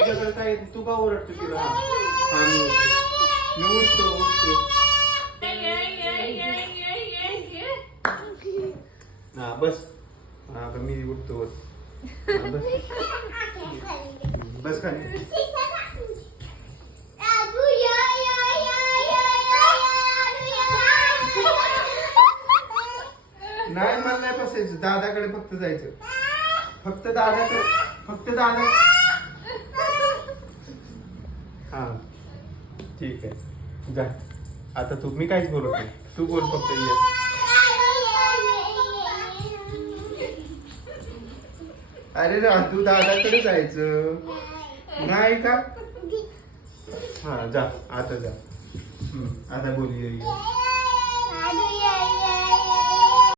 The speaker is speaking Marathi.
काय तू का ओरडतो तिला? हा मी उठतो मी उठतो. उठतो हा बस. हा आता मी उठतो बस. हा, बस. बस खाली. नाही मला नाही बसायचं. दादाकडे फक्त जायचं. फक्त दादाकडे फक्त दादा हा. ठीक आहे. जा. आता तू मी काहीच बोलत नाही. तू बोल फक्त ये. अरे ना तू दादाकडे जायचं. नाही का? हा जा. आता जा. हम्म, आता बोल ये ये.